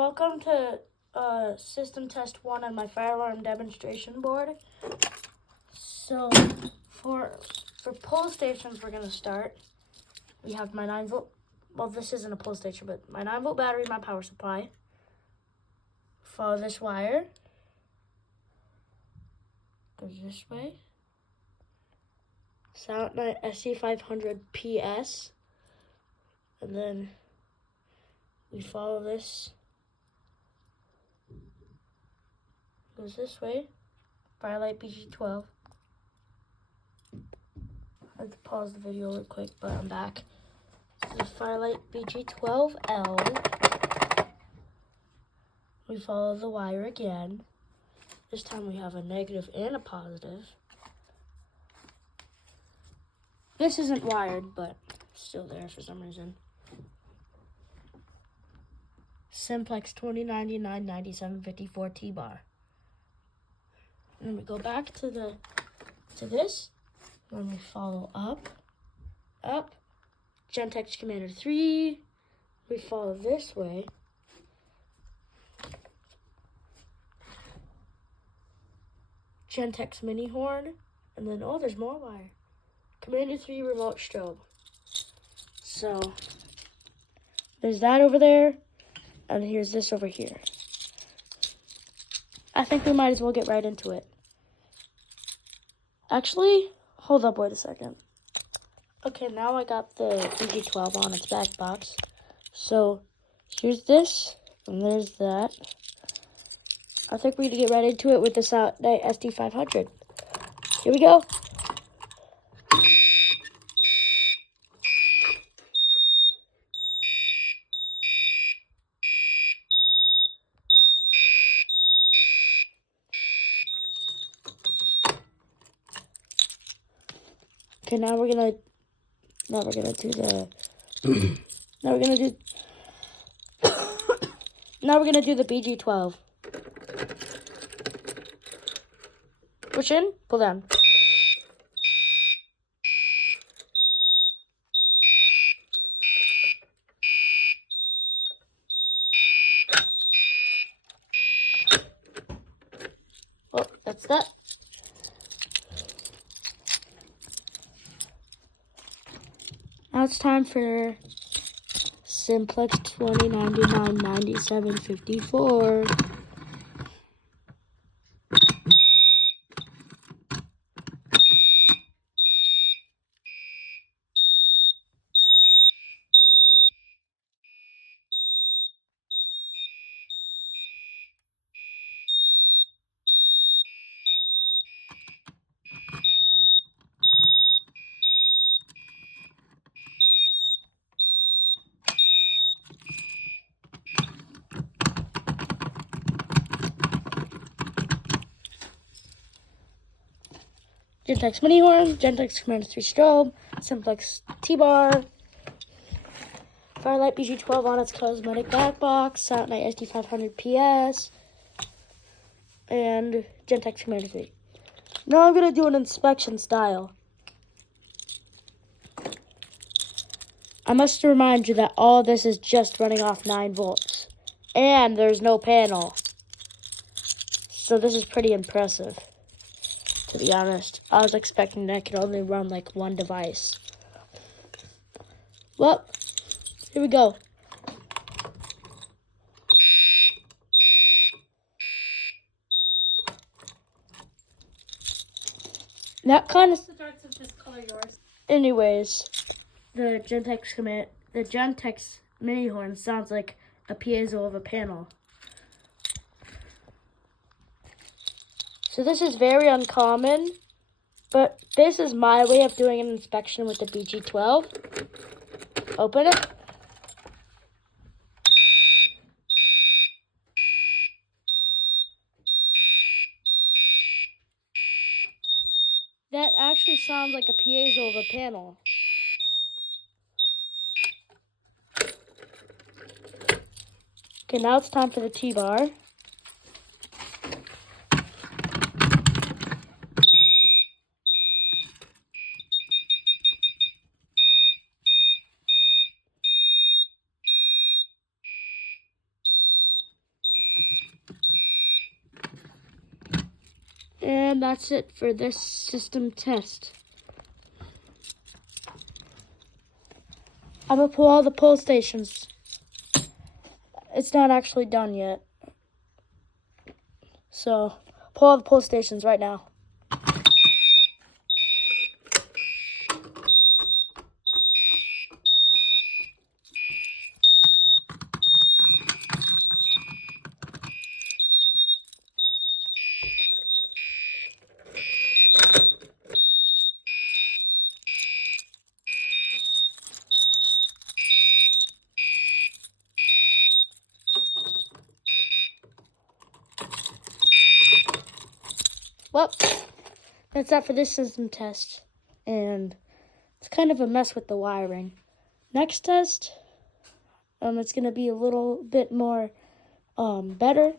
Welcome to system test 1 on my fire alarm demonstration board. So for pull stations, we're going to start. We have my 9-volt, well, this isn't a pull station, but my 9-volt battery, my power supply. Follow this wire. Goes this way. Silent Night SC500 PS. And then we follow this. Goes this way. Firelight BG12. I have to pause the video real quick, but I'm back. This is Firelight BG12L. We follow the wire again. This time we have a negative and a positive. This isn't wired, but still there for some reason. Simplex 2099 9754 T-bar. And then we go back to this. Then we follow up. Gentex Commander 3. We follow this way. Gentex mini horn. And then, oh, there's more wire. Commander 3 remote strobe. So, there's that over there. And here's this over here. I think we might as well get right into it. Actually, hold up, wait a second. Okay, now I got the BG12 on its back box. So, here's this, and there's that. I think we need to get right into it with the Silent Night SD500. Here we go. Okay, now we're gonna do the now we're gonna do the BG12. Push in, pull down. Oh, that's that. Now it's time for Simplex 2099 9754. Gentex mini horn, Gentex Commander 3 strobe, Simplex T-bar, Firelight BG12 on its cosmetic back box, Silent Night SD500 PS, and Gentex Commander 3. Now I'm going to do an inspection style. I must remind you that all this is just running off 9 volts, and there's no panel. So this is pretty impressive, to be honest. I was expecting that I could only run like one device. Well, here we go. That kind of starts with this color yours. Anyways, the Gentex mini horn sounds like a piezo of a panel. So this is very uncommon, but this is my way of doing an inspection with the BG12. Open it. That actually sounds like a piezo of a panel. Okay, now it's time for the T-bar. And that's it for this system test. I'm gonna pull all the pull stations. It's not actually done yet. So, pull all the pull stations right now. Well, that's that for this system test. And it's kind of a mess with the wiring. Next test, it's gonna be a little bit more better,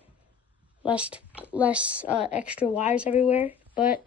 less extra wires everywhere. But